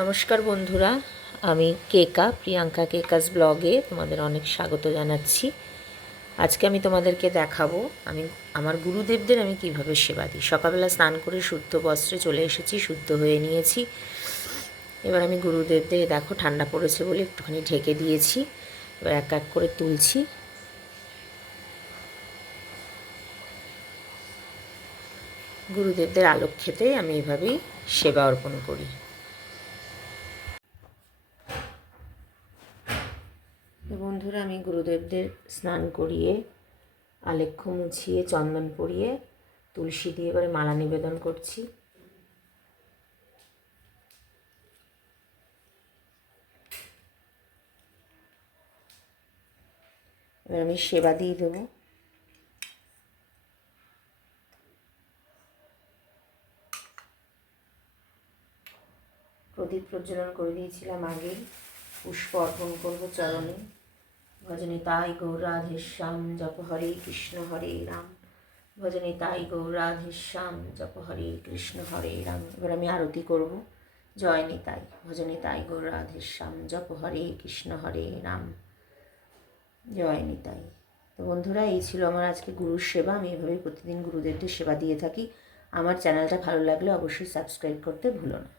নমস্কার বন্ধুরা, আমি কেকা, প্রিয়াঙ্কা কেকাস ব্লগে তোমাদের অনেক স্বাগত জানাচ্ছি। আজকে আমি তোমাদেরকে দেখাবো আমার গুরুদেবদের আমি কিভাবে সেবা দিই। সকালবেলা স্নান করে শুদ্ধ বস্ত্রে চলে এসেছি, শুদ্ধ হয়ে নিয়েছি। এবার আমি গুরুদেবদের দেখো ঠান্ডা পড়েছে বলে একটুখানি ঢেকে দিয়েছি। এবার এক এক করে তুলছি। গুরুদেবদের আলোকক্ষেত্রে আমি এভাবেই সেবা অর্পণ করি। বন্ধুরা, আমি গুরুদেবদের স্নান করিয়ে আলেখ্য মুছিয়ে চন্দন পরিয়ে তুলসী দিয়ে এবারে মালা নিবেদন করছি। এবার আমি সেবা দিয়ে দেবো। প্রদীপ প্রজ্বলন করে দিয়েছিলাম আগেই। পুষ্প অর্পণ করবো চরণে। ভজনে তাই গৌরাধেশ্যাম জপ হরে কৃষ্ণ হরে রাম। ভজনে তাই গৌরাধেশ্যাম জপ হরে কৃষ্ণ হরে রাম। এবার আমি আরতি করব। জয় নিতাই, ভজনে তাই গৌরাধেশ্যাম জপ হরে কৃষ্ণ হরে রাম। জয় নিতাই। তো বন্ধুরা, এই ছিল আমার আজকে গুরুর সেবা। আমি এভাবেই প্রতিদিন গুরুদেবদের সেবা দিয়ে থাকি। আমার চ্যানেলটা ভালো লাগলে অবশ্যই সাবস্ক্রাইব করতে ভুলো না।